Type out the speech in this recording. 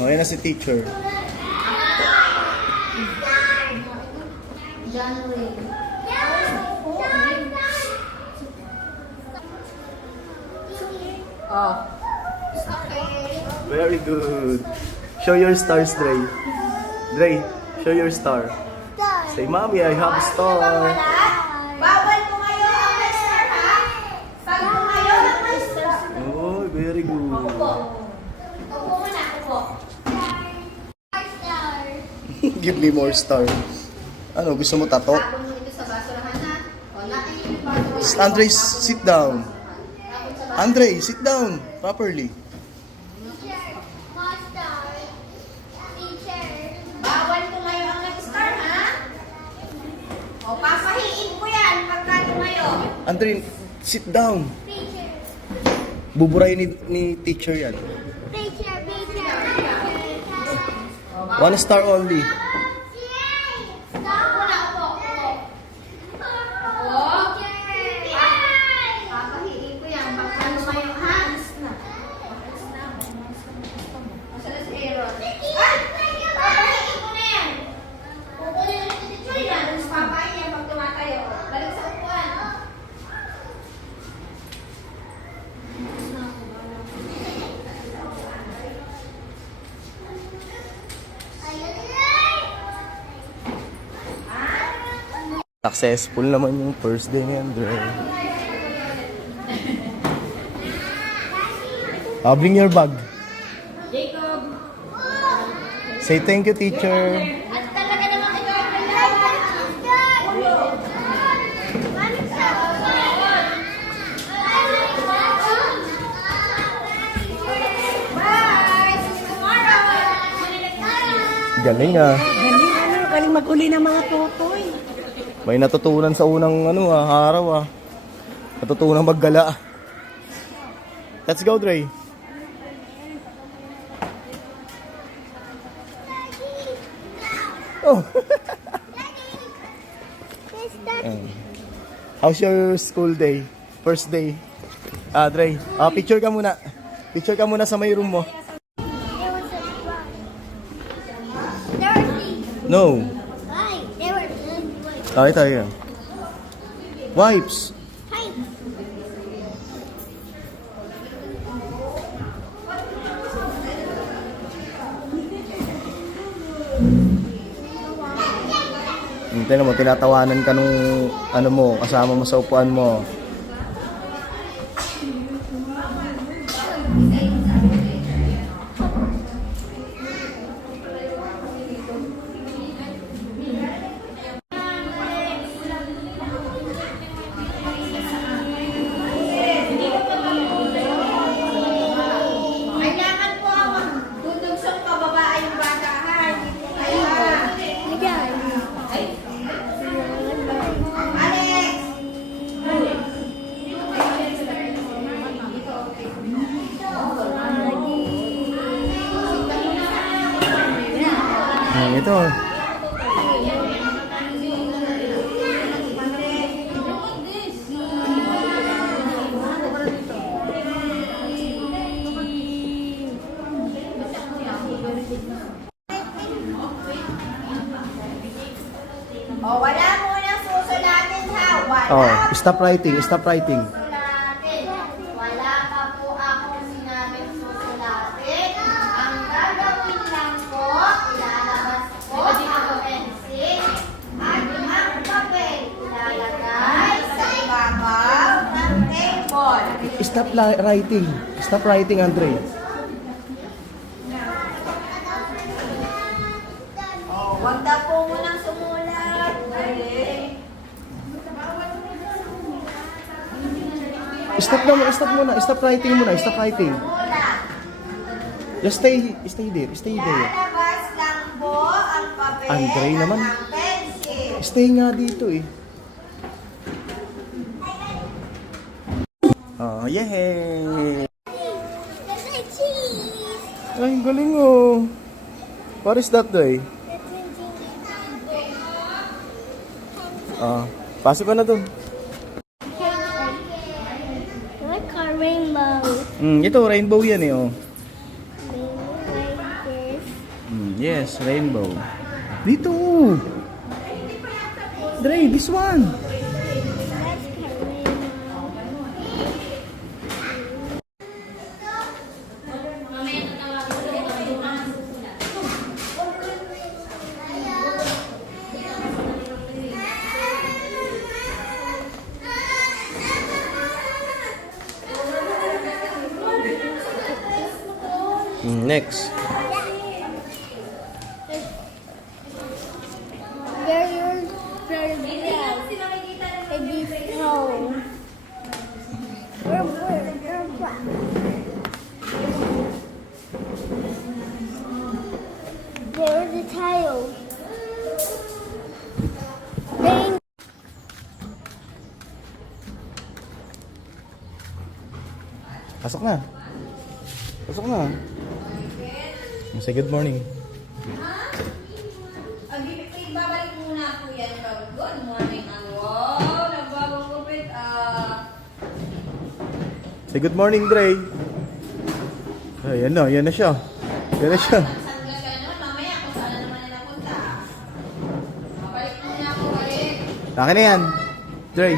Ayan na si teacher. Oh. Very good. Show your stars, Dre. Dre, show your star. Say, Mommy, I have a star. Bawal tumayo ang master, ha? Pag tumayo ang master. Oh, very good. Upo. Upo muna, upo. Give me more star. Ano, gusto mo tato? Tapon mo ito sa basurahan, ha? O, natin yung basurahan. Andre, sit down. Andre, sit down properly. Bawal tumayo ang master, ha? O, papahiin ko yan pagka tumayo. Andre, sit down. Buburay ni teacher yan. One star only. Upo na, upo, upo. Upo. Papahiin ko yan pagka tumayo, ha? Masa na si Aaron? Ay! Papahiin ko na yan. Kukunin ulit si teacher yan. Tapos papahiin yan pag tumatayo. Balik sa upuan. Successful naman yung first day ni Andre. Bring your bag. Jacob. Say thank you, teacher. At talaga naman ito ay kailangan. Bye! See you tomorrow! Galing ah. Galing mag-uli ng mga tutoy. May natutunan sa unang araw ah. Natutunan maggala. Let's go, Dre. Oh. How's your school day? First day. Dre, picture ka muna. Picture ka muna sa may room mo. No. Tayo. Wipes. Tingnan mo, tinatawanan ka nung kasama mo sa upuan mo. Kailangan po dudugsong pababa yung bata, ha? Hindi po kayo, ha? Alex! Ito. O, wala munang susulatin, ha? Wala Oh, po stop writing, stop writing. susulatin. Wala pa po akong sinabing susulatin. Ang gagawin lang po, ilalabas po ang pencil at ang papel ilalagay sa ibabaw ng table. Stop writing. Stop writing, Andre. Huwag na po munang sumulat. Okay. Stop muna. Stop writing muna. Stop writing. Sumulat. Just stay there. Stay there. Lalabas lang po ang papel Andre at naman. ang pencil. Stay nga dito eh. Oh, yay! Ay, galing oh. What is that, Day? Pasok ka na dun. Like a rainbow. Ito, rainbow yan eh, oh. Like this. Yes, rainbow. Dito! Dre, this one! Mamaya tatawagan ko ulit ako yung mga susulat. Next. There's your paragraph. And this hole. There's the tile. Then Pasok na. Pasok na. Say good morning. Babalik muna po yan. Good morning. Wow, nagbabang gupit. Say good morning, Dre. Ay, yan na siya. Yan na siya. Sunglass ka na naman. Mamaya kung saan na naman nila punta. Babalik muna ako ulit. Akin na yan. Dre.